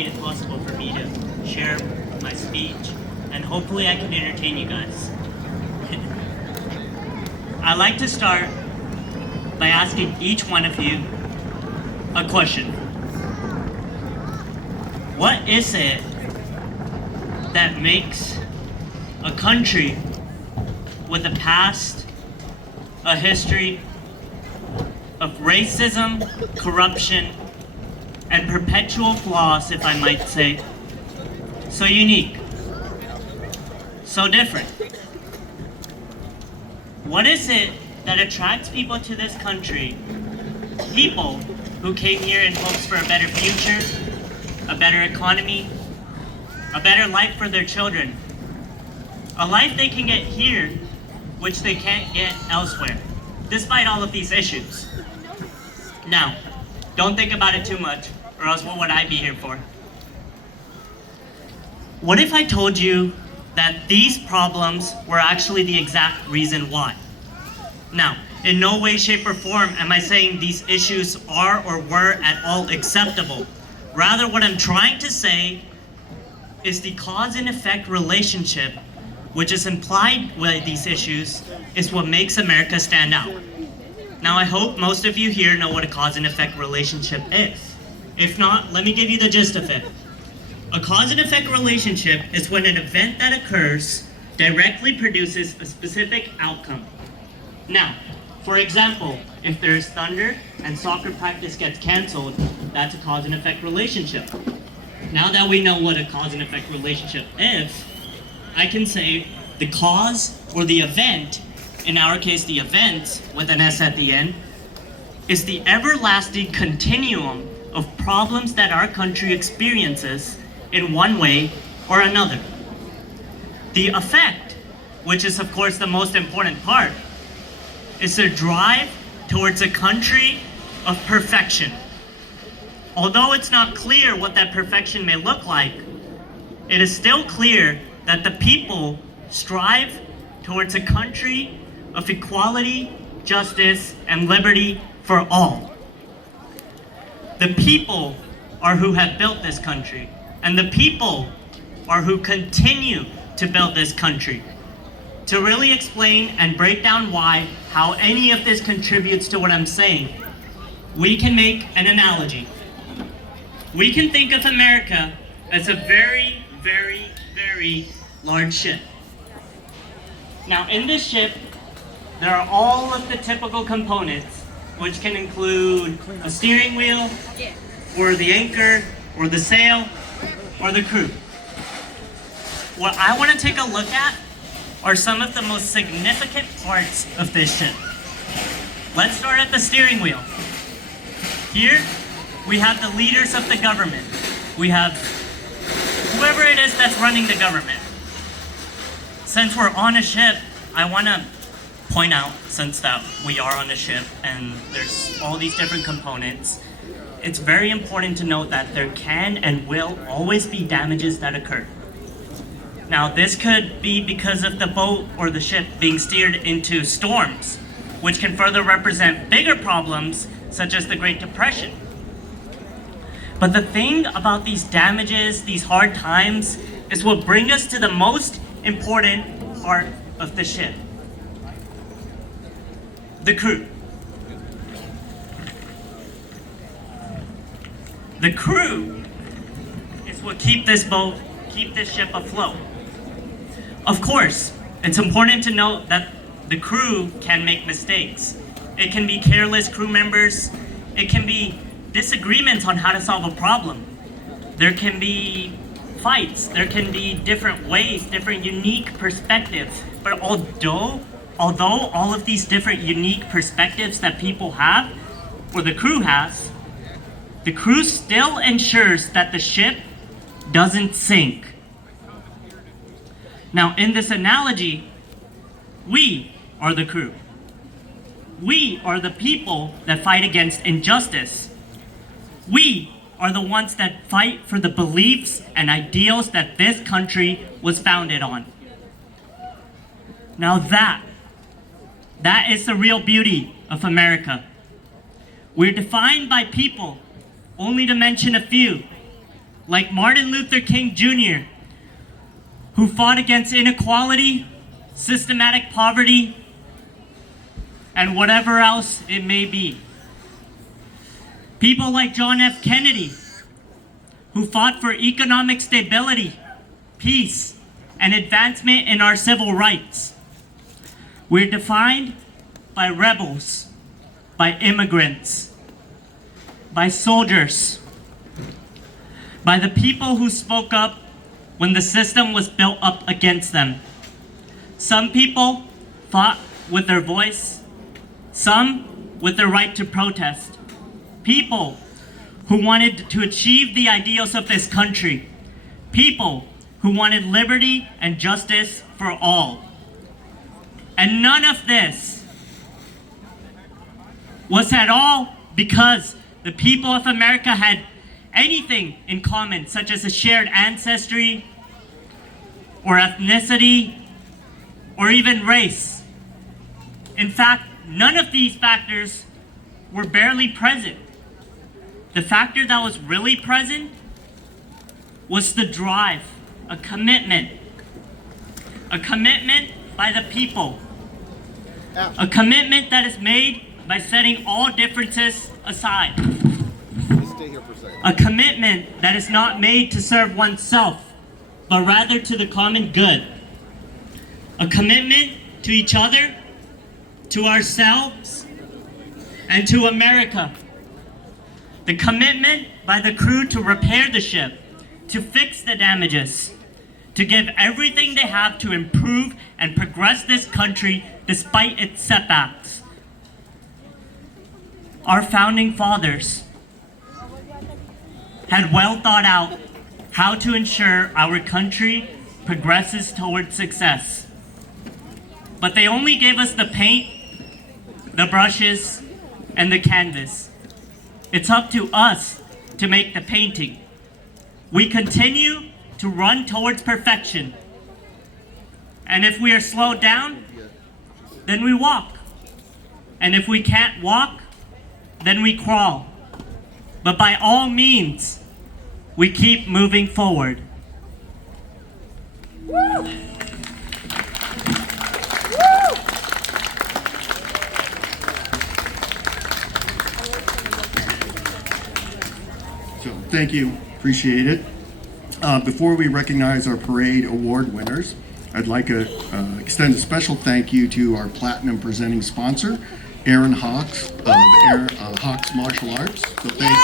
made it possible for me to share my speech, and hopefully I can entertain you guys. I'd like to start by asking each one of you a question. What is it that makes a country with a past, a history of racism, corruption, and perpetual flaws, if I might say, so unique, so different? What is it that attracts people to this country? People who came here in hopes for a better future, a better economy, a better life for their children, a life they can get here, which they can't get elsewhere, despite all of these issues. Now, don't think about it too much, or else what would I be here for? What if I told you that these problems were actually the exact reason why? Now, in no way, shape, or form am I saying these issues are or were at all acceptable. Rather, what I'm trying to say is the cause and effect relationship, which is implied with these issues, is what makes America stand out. Now, I hope most of you here know what a cause and effect relationship is. If not, let me give you the gist of it. A cause and effect relationship is when an event that occurs directly produces a specific outcome. Now, for example, if there's thunder and soccer practice gets canceled, that's a cause and effect relationship. Now that we know what a cause and effect relationship is, I can say the cause or the event, in our case the events with an S at the end, is the everlasting continuum of problems that our country experiences in one way or another. The effect, which is of course the most important part, is the drive towards a country of perfection. Although it's not clear what that perfection may look like, it is still clear that the people strive towards a country of equality, justice, and liberty for all. The people are who have built this country, and the people are who continue to build this country. To really explain and break down how any of this contributes to what I'm saying, we can make an analogy. We can think of America as a very, very, very large ship. Now, in this ship, there are all of the typical components, which can include a steering wheel, or the anchor, or the sail, or the crew. What I want to take a look at are some of the most significant parts of this ship. Let's start at the steering wheel. Here, we have the leaders of the government. We have whoever it is that's running the government. Since we're on a ship, I want to point out, since that we are on a ship and there's all these different components, it's very important to note that there can and will always be damages that occur. Now, this could be because of the boat or the ship being steered into storms, which can further represent bigger problems such as the Great Depression. But the thing about these damages, these hard times, is what bring us to the most important part of the ship: the crew. The crew is what keep this ship afloat. Of course, it's important to note that the crew can make mistakes. It can be careless crew members. It can be disagreements on how to solve a problem. There can be fights. There can be different ways, different unique perspectives. But although all of these different unique perspectives that people have, or the crew has, the crew still ensures that the ship doesn't sink. Now, in this analogy, we are the crew. We are the people that fight against injustice. We are the ones that fight for the beliefs and ideals that this country was founded on. Now that is the real beauty of America. We're defined by people, only to mention a few. like Martin Luther King Jr., who fought against inequality, systematic poverty, and whatever else it may be. People like John F. Kennedy, who fought for economic stability, peace, and advancement in our civil rights. We're defined by rebels, by immigrants, by soldiers, by the people who spoke up when the system was built up against them. Some people fought with their voice, some with their right to protest. People who wanted to achieve the ideals of this country. People who wanted liberty and justice for all. And none of this was at all because the people of America had anything in common, such as a shared ancestry, or ethnicity, or even race. In fact, none of these factors were barely present. The factor that was really present was the drive, a commitment by the people, a commitment that is made by setting all differences aside, a commitment that is not made to serve oneself, but rather to the common good, a commitment to each other, to ourselves, and to America. The commitment by the crew to repair the ship, to fix the damages, to give everything they have to improve and progress this country despite its setbacks. Our founding fathers had well thought out how to ensure our country progresses towards success. But they only gave us the paint, the brushes, and the canvas. It's up to us to make the painting. We continue to run towards perfection. And if we are slowed down, then we walk. And if we can't walk, then we crawl. But by all means, we keep moving forward. So thank you, appreciate it. Before we recognize our parade award winners, I'd like to extend a special thank you to our platinum presenting sponsor, Aaron Hawks of Hawks Martial Arts. So thank you.